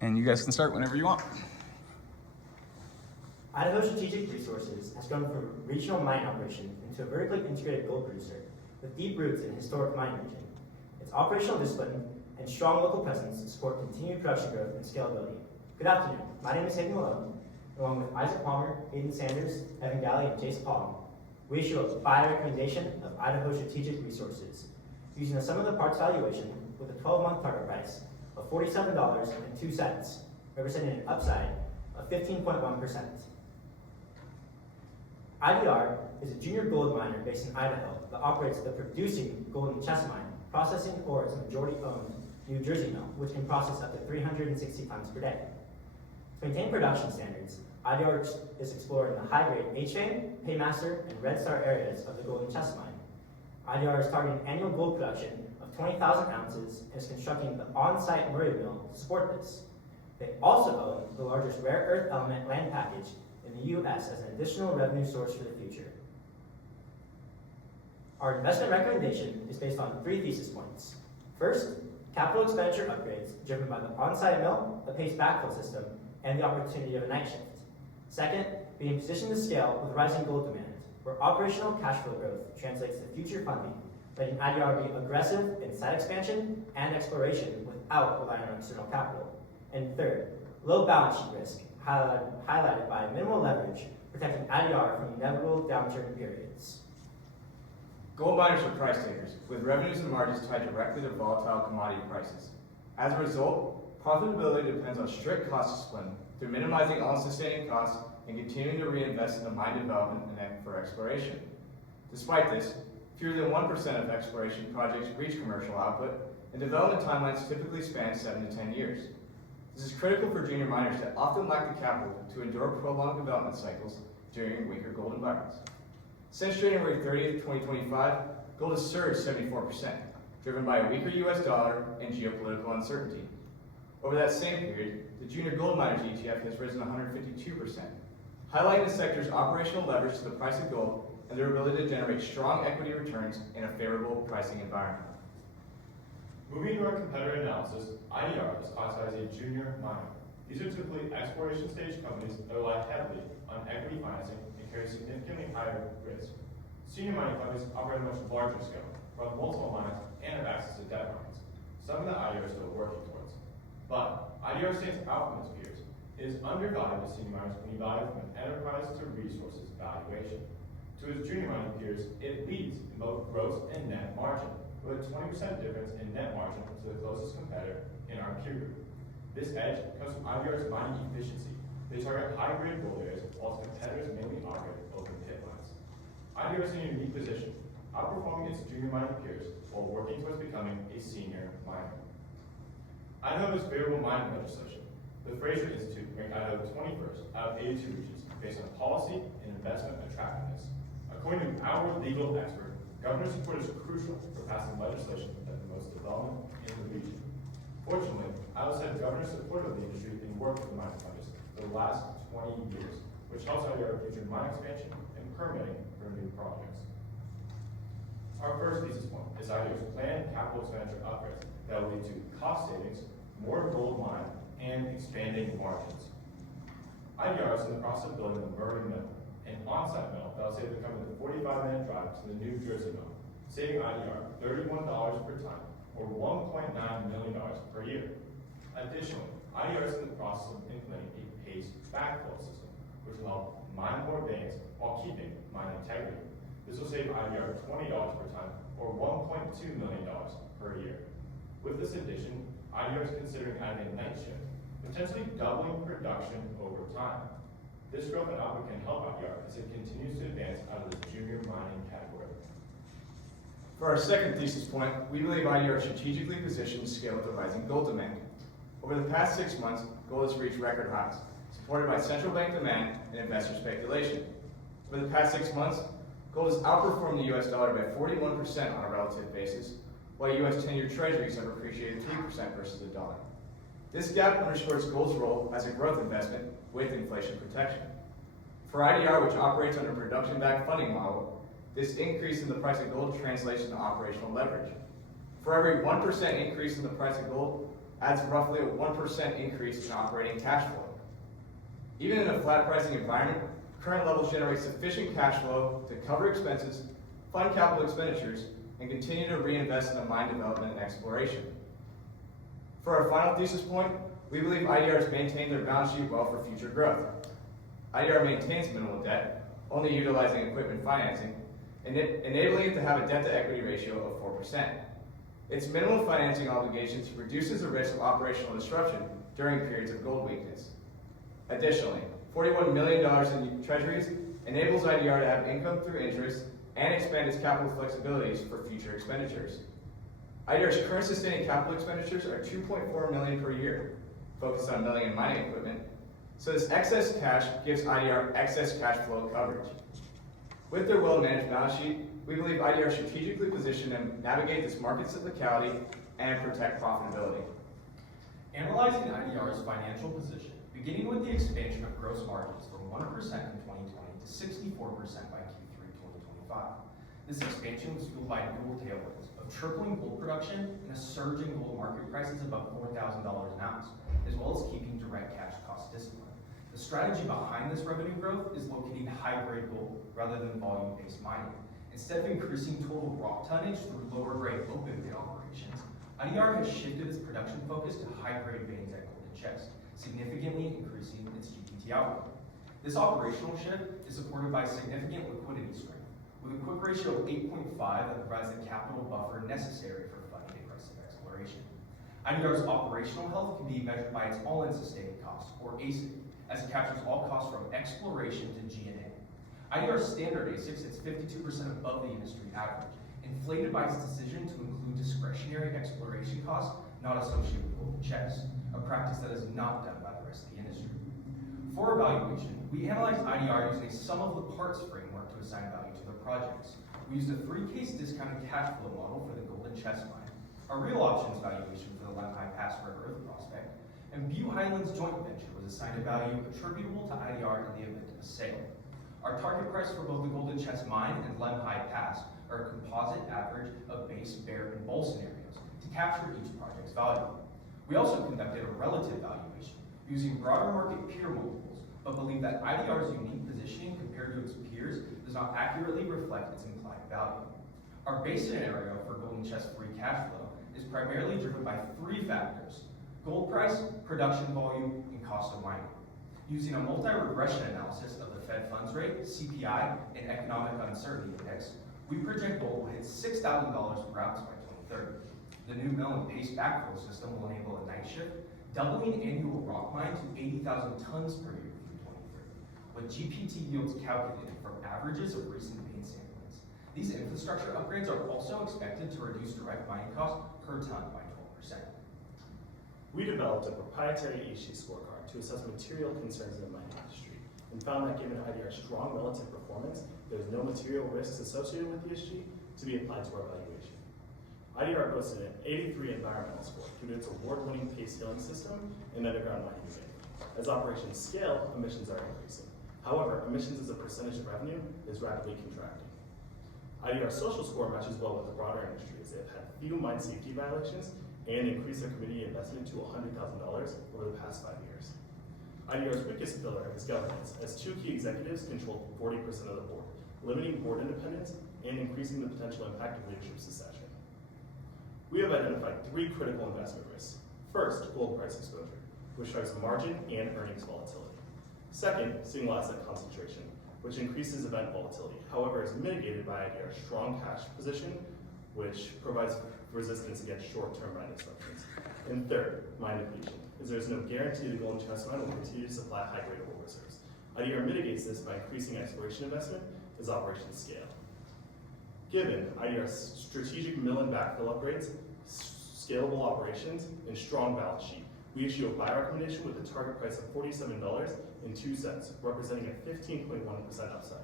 And you guys can start whenever you want. Idaho Strategic Resources has grown from a regional mine operation into a vertically integrated gold producer with deep roots in a historic mining region. Its operational discipline and strong local presence support continued production growth and scalability. Good afternoon. My name is Hayden Malone. Along with Isaac Palmer, Aiden Sanders, Evan Galley, and Jace Palm, we issue a buy recommendation of Idaho Strategic Resources using a sum of the parts valuation with a 12-month target price of $47.02, representing an upside of 15.1%. IDR is a junior gold miner based in Idaho that operates the producing Golden Chest Mine, processing ore its majority-owned New Jersey mill, which can process up to 360 tons per day. To maintain production standards, IDR is exploring the high-grade H-Vein, Paymaster, and Red Star areas of the Golden Chest Mine. IDR is targeting annual gold production of 20,000 ounces and is constructing the on-site Murray mill to support this. They also own the largest rare earth element land package in the U.S. as an additional revenue source for the future. Our investment recommendation is based on 3 thesis points. First, capital expenditure upgrades driven by the on-site mill, a paste backfill system, and the opportunity of a night shift. Second, being positioned to scale with rising gold demand, where operational cash flow growth translates to future funding, letting IDR be aggressive in site expansion and exploration without relying on external capital. And third, low balance sheet risk, highlighted by minimal leverage, protecting IDR from inevitable downturn periods. Gold miners are price takers, with revenues and margins tied directly to volatile commodity prices. As a result, profitability depends on strict cost discipline through minimizing all sustaining costs and continuing to reinvest in the mine development and for exploration. Despite this, fewer than 1% of exploration projects reach commercial output, and development timelines typically span 7 to 10 years. This is critical for junior miners that often lack the capital to endure prolonged development cycles during weaker gold environments. Since January 30th, 2025, gold has surged 74%, driven by a weaker US dollar and geopolitical uncertainty. Over that same period, the Junior Gold Miners ETF has risen 152%, highlighting the sector's operational leverage to the price of gold and their ability to generate strong equity returns in a favorable pricing environment. Moving to our competitor analysis, IDR is classified as a junior miner. These are typically exploration stage companies that rely heavily on equity financing and carry significantly higher risk. Senior mining companies operate on a much larger scale, run multiple mines, and have access to debt markets, something that IDR is still working towards. But IDR stands out from its peers. It is undervalued as senior miners when evaluated from an enterprise to resources valuation. To its junior mining peers, it leads in both gross and net margin, with a 20% difference in net margin to the closest competitor in our peer group. This edge comes from IDR's mining efficiency. They target high-grade gold areas, while its competitors mainly operate open pit mines. IDR is in a unique position, outperforming its junior mining peers while working towards becoming a senior miner. Idaho has favorable mining legislation. The Fraser Institute ranked Idaho 21st out of 82 regions based on policy and investment attractiveness. According to our legal expert, governor support is crucial for passing legislation that promotes development in the region. Fortunately, Idaho's had governor support of the industry and worked with the mining companies for the last 20 years, which helps IDR future mine expansion and permitting for new projects. Our first thesis point is IDR's planned capital expenditure upgrades that will lead to cost savings, more gold mine, and expanding margins. IDR is in the process of building the Murray mill, an on-site mill that will save the company the 45-minute drive to the New Jersey mill, saving IDR $31 per ton, or $1.9 million per year. Additionally, IDR is in the process of implementing a paste backfill system, which will help mine more veins while keeping mine integrity. This will save IDR $20 per ton, or $1.2 million per year. With this addition, IDR is considering adding a night shift, potentially doubling production over time. This growth in output can help IDR as it continues to advance out of the junior mining category. For our second thesis point, we believe IDR is strategically positioned to scale with the rising gold demand. Over the past 6 months, gold has reached record highs, supported by central bank demand and investor speculation. Over the past 6 months, gold has outperformed the US dollar by 41% on a relative basis, while US 10-year treasuries have appreciated 3% versus the dollar. This gap underscores gold's role as a growth investment with inflation protection. For IDR, which operates under a production-backed funding model, this increase in the price of gold translates into operational leverage. For every 1% increase in the price of gold, adds roughly a 1% increase in operating cash flow. Even in a flat pricing environment, current levels generate sufficient cash flow to cover expenses, fund capital expenditures, and continue to reinvest in the mine development and exploration. For our final thesis point, we believe IDRs maintain their balance sheet well for future growth. IDR maintains minimal debt, only utilizing equipment financing, enabling it to have a debt-to-equity ratio of 4%. Its minimum financing obligations reduces the risk of operational disruption during periods of gold weakness. Additionally, $41 million in treasuries enables IDR to have income through interest and expand its capital flexibilities for future expenditures. IDR's current sustaining capital expenditures are $2.4 million per year, focused on milling and mining equipment, so this excess cash gives IDR excess cash flow coverage. With their well-managed balance sheet, we believe IDR strategically positioned to navigate this market cyclicality and protect profitability. Analyzing IDR's financial position, beginning with the expansion of gross margins from 1% in 2020 to 64% by Q3 2025. This expansion was fueled by dual tailwinds of tripling gold production and a surge in gold market prices above $4,000 an ounce, as well as keeping direct cash cost discipline. The strategy behind this revenue growth is locating high-grade gold rather than volume-based mining. Instead of increasing total rock tonnage through lower-grade open pit operations, IDR has shifted its production focus to high-grade veins at Golden Chest, significantly increasing its GPT output. This operational shift is supported by significant liquidity strength, with a quick ratio of 8.5 that provides the capital buffer necessary for funding aggressive exploration. IDR's operational health can be measured by its all-in sustaining costs, or AISC, as it captures all costs from exploration to G&A. IDR's standard AISC sits 52% above the industry average, inflated by its decision to include discretionary exploration costs not associated with Golden Chest, a practice that is not done by the rest of the industry. For evaluation, we analyzed IDR using a sum of the parts framework to assign value to their projects. We used a 3-case discounted cash flow model for the Golden Chest mine, a real options valuation for the Lemhi Pass Rare Earth prospect, and Butte Highlands joint venture was assigned a value attributable to IDR in the event of a sale. Our target price for both the Golden Chest mine and Lemhi Pass are a composite average of base, bear, and bull scenarios to capture each project's value. We also conducted a relative valuation using broader market peer multiples, but believe that IDR's unique positioning compared to its peers does not accurately reflect its implied value. Our base scenario for Golden Chest free cash flow is primarily driven by 3 factors: gold price, production volume, and cost of mining. Using a multi-regression analysis of the Fed funds rate, CPI, and economic uncertainty index, we project gold will hit $6,000 per ounce by 2030. The new mill and paste backfill system will enable a night shift, doubling annual rock mine to 80,000 tons per year through 2030, with GPT yields calculated from averages of recent vein samplings. These infrastructure upgrades are also expected to reduce direct mining costs per ton by 12%. We developed a proprietary ESG scorecard to assess material concerns in the mining industry and found that given IDR's strong relative performance, there is no material risks associated with ESG to be applied to our valuation. IDR posted an 83 environmental score due to its award-winning paste filling system and underground mining unit. As operations scale, emissions are increasing. However, emissions as a percentage of revenue is rapidly contracting. IDR's social score matches well with the broader industry as they have had few mine safety violations and increased their community investment to $100,000 over the past 5 years. IDR's weakest pillar is governance, as 2 key executives control 40% of the board, limiting board independence and increasing the potential impact of leadership succession. We have identified 3 critical investment risks. First, gold price exposure, which drives margin and earnings volatility. Second, single asset concentration, which increases event volatility, however is mitigated by IDR's strong cash position, which provides resistance against short-term mine disruptions. And third, mine depletion, as there is no guarantee the Golden Chest mine will continue to supply high-grade gold reserves. IDR mitigates this by increasing exploration investment as operations scale. Given IDR's strategic mill and backfill upgrades, scalable operations, and strong balance sheet, we issue a buy recommendation with a target price of $47.02, representing a 15.1% upside.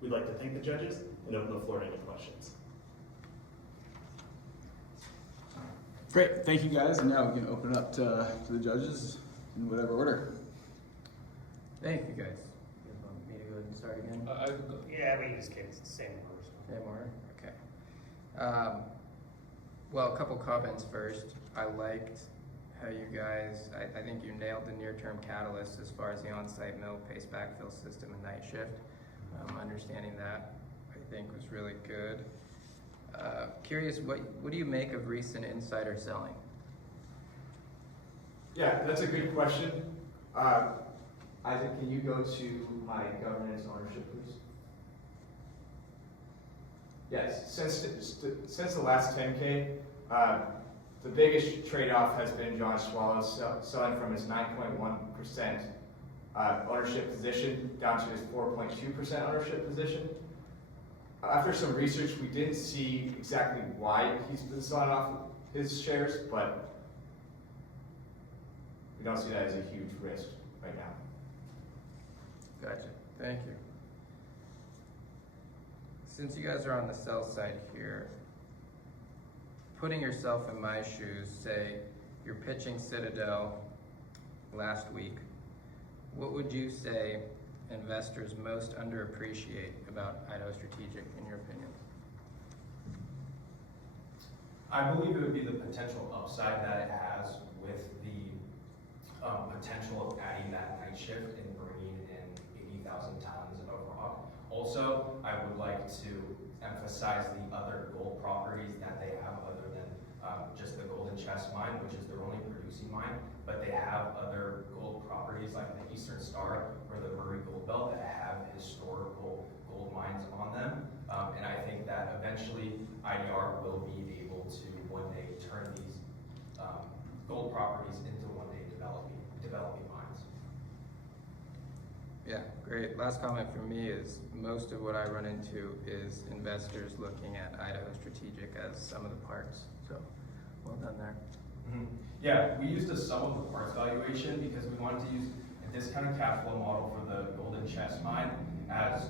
We'd like to thank the judges and open the floor to any questions. Great, thank you guys, and now we can open it up to the judges in whatever order. Thank you guys. You want me to go ahead and start again? Yeah, we just get the same numbers. Same order? Okay. Well, a couple comments first. I liked how you guys, I think you nailed the near-term catalyst as far as the on-site mill pace backfill system and night shift. Understanding that, I think, was really good. Curious, what do you make of recent insider selling? Yeah, that's a good question. Isaac, can you go to my governance ownership, please? Yes, since the last 10K, the biggest trade-off has been John Swallow selling from his 9.1% ownership position down to his 4.2% ownership position. After some research, we didn't see exactly why he's been selling off his shares, but we don't see that as a huge risk right now. Gotcha, thank you. Since you guys are on the sell side here, putting yourself in my shoes, say you're pitching Citadel last week, what would you say investors most underappreciate about Idaho Strategic, in your opinion? I believe it would be the potential upside that it has with the potential of adding that night shift and bringing in 80,000 tons of rock. Also, I would like to emphasize the other gold properties that they have other than just the Golden Chest mine, which is their only producing mine, but they have other gold properties like the Eastern Star or the Murray Gold Belt that have historical gold mines on them. And I think that eventually IDR will be able to one day turn these gold properties into one day developing mines. Yeah, great. Last comment from me is most of what I run into is investors looking at Idaho Strategic as some of the parts. So, well done there. Yeah, we used a sum of the parts valuation because we wanted to use a discounted cash flow model for the Golden Chest mine as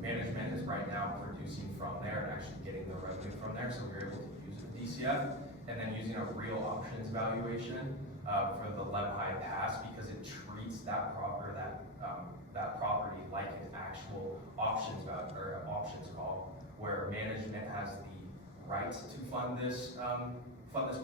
management is right now producing from there and actually getting the revenue from there. So we were able to use a DCF and then using a real options valuation for the Lehigh Pass because it treats that property like an actual options call, where management has the right to fund this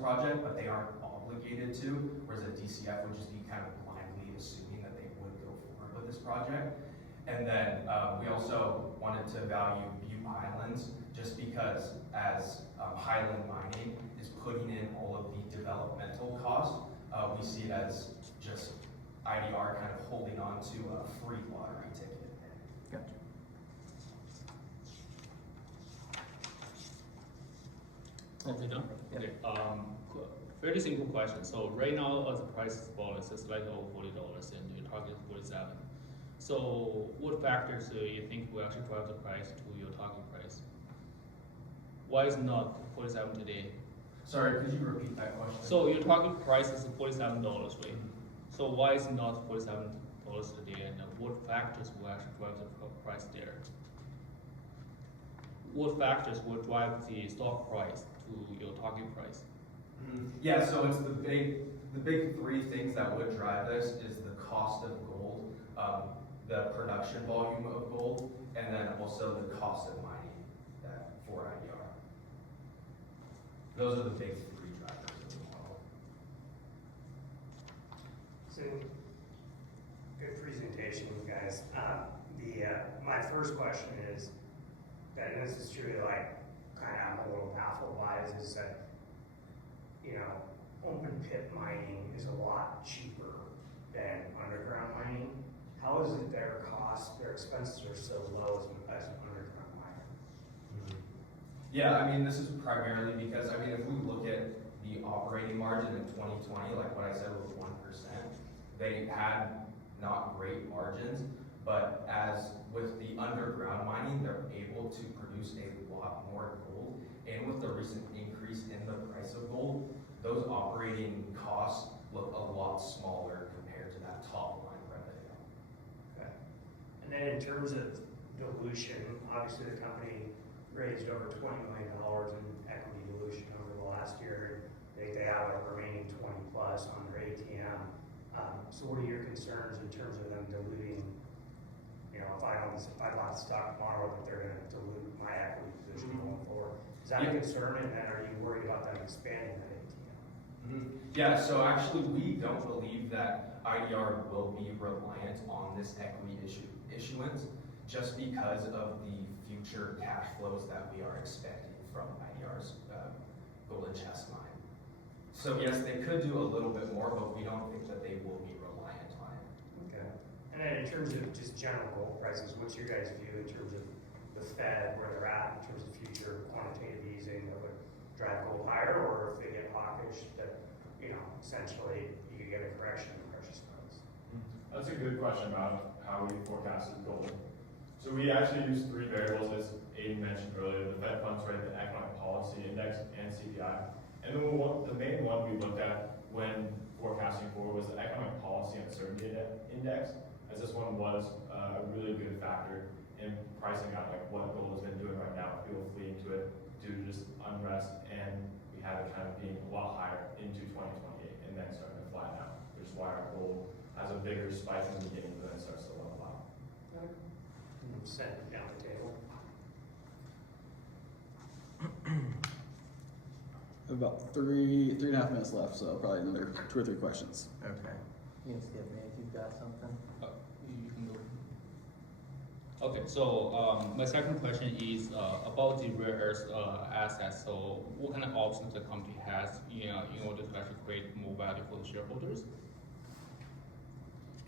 project, but they aren't obligated to. Whereas a DCF would just be kind of blindly assuming that they would go forward with this project. And then we also wanted to value Butte Highlands just because as Highland Mining is putting in all of the developmental costs, we see it as just IDR kind of holding on to a free lottery ticket. Gotcha. Okay, done? Yeah. Okay, fairly simple question. So right now, as the price is bonus, it's like over $40 and your target is 47. So what factors do you think will actually drive the price to your target price? Why is not 47 today? Sorry, could you repeat that question? So your target price is $47, right? So why is it not $47 today, and what factors will actually drive the price there? What factors will drive the stock price to your target price? Yeah, so it's the big three things that would drive this is the cost of gold, the production volume of gold, and then also the cost of mining for IDR. Those are the big three drivers of the model. So, good presentation, you guys. My first question is, and this is truly like, kind of I'm a little baffled by is that, open pit mining is a lot cheaper than underground mining. How is it their expenses are so low as an underground miner? Yeah, I mean, this is primarily because, if we look at the operating margin in 2020, like what I said was 1%, they had not great margins, but as with the underground mining, they're able to produce a lot more gold. And with the recent increase in the price of gold, those operating costs look a lot smaller compared to that top line revenue. Okay. And then in terms of dilution, obviously the company raised over $20 million in equity dilution over the last year. They have a remaining 20 plus on their ATM. So what are your concerns in terms of them diluting? If I bought stock tomorrow, that they're going to dilute my equity position going forward. Is that a concern? And then are you worried about them expanding that ATM? Yeah, so actually, we don't believe that IDR will be reliant on this equity issuance just because of the future cash flows that we are expecting from IDR's golden chest mine. So yes, they could do a little bit more, but we don't think that they will be reliant on it. Okay. And then in terms of just general gold prices, what's your guys' view in terms of the Fed, where they're at in terms of future quantitative easing that would drive gold higher, or if they get hawkish, that, essentially you could get a correction in precious metals? That's a good question about how we forecasted gold. So we actually used three variables, as Aiden mentioned earlier: the Fed funds rate, the economic policy index, and CPI. And the main one we looked at when forecasting forward was the economic policy uncertainty index, as this one was a really good factor in pricing out like what gold has been doing right now, people fleeing to it due to just unrest, and we had it kind of being a lot higher into 2028 and then starting to flatten out, which is why our gold has a bigger spike in the beginning, but then starts to level out. Send it down the table. About 3.5 minutes left, so probably another 2 or 3 questions. Okay. You can skip me if you've got something. You can go. Okay, so my second question is about the rare earth assets. So what kind of options the company has, in order to actually create more value for the shareholders?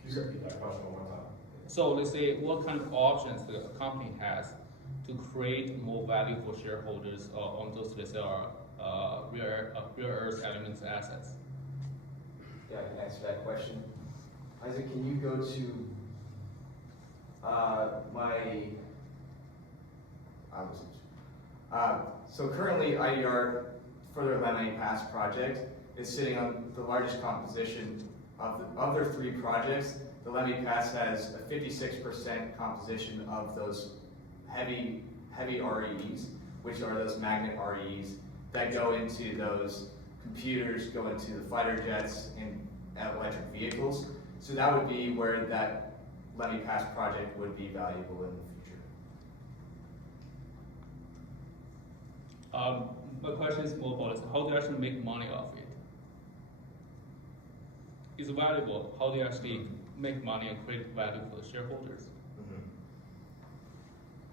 Can you repeat that question one more time? So let's say what kind of options the company has to create more value for shareholders on those, let's say, rare earth elements assets. Yeah, I can answer that question. Isaac, can you go to so currently IDR for their Lemony Pass project is sitting on the largest composition of their 3 projects. The Lemony Pass has a 56% composition of those heavy REEs, which are those magnet REEs that go into those computers, go into the fighter jets and electric vehicles. So that would be where that Lemony Pass project would be valuable in the future. My question is more about how they actually make money off it. It's valuable. How they actually make money and create value for the shareholders.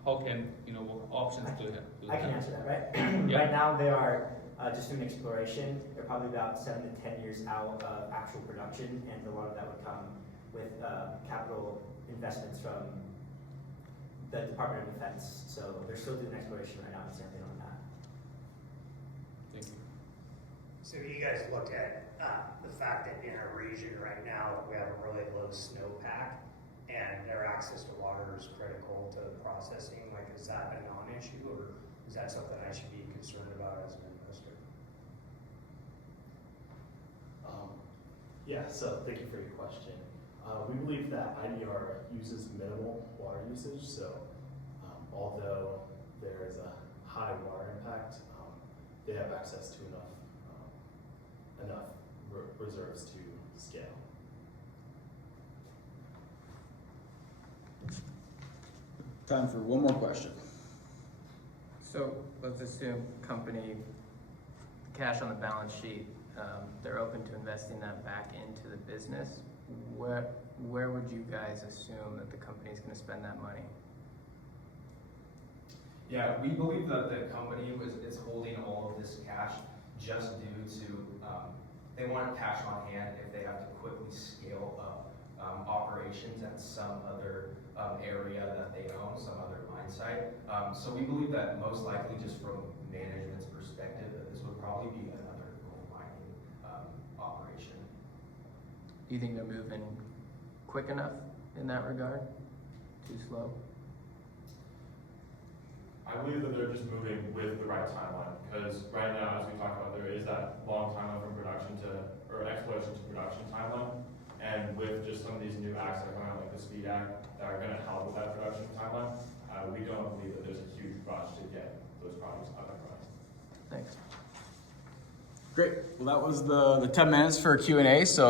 How can, what options do they have? I can answer that, right? Yeah. Right now, they are just doing exploration. They're probably about 7 to 10 years out of actual production, and a lot of that would come with capital investments from the Department of Defense. So they're still doing exploration right now, exactly on that. Thank you. So you guys look at the fact that in our region right now, we have a really low snowpack, and their access to water is critical to processing. Like, is that a non-issue, or is that something I should be concerned about as an investor? Yeah, so thank you for your question. We believe that IDR uses minimal water usage, so although there is a high water impact, they have access to enough reserves to scale. Time for one more question. So let's assume company, cash on the balance sheet, they're open to investing that back into the business. Where would you guys assume that the company is going to spend that money? Yeah, we believe that the company is holding all of this cash just due to, they want cash on hand if they have to quickly scale up operations at some other area that they own, some other mine site. So we believe that most likely, just from management's perspective, that this would probably be another gold mining operation. Do you think they're moving quick enough in that regard? Too slow? I believe that they're just moving with the right timeline, because right now, as we talked about, there is that long timeline from production or exploration to production timeline. And with just some of these new acts that are coming out, like the Speed Act, that are going to help with that production timeline, we don't believe that there's a huge rush to get those projects up and running. Thanks. Great. Well, that was the 10 minutes for Q&A. So.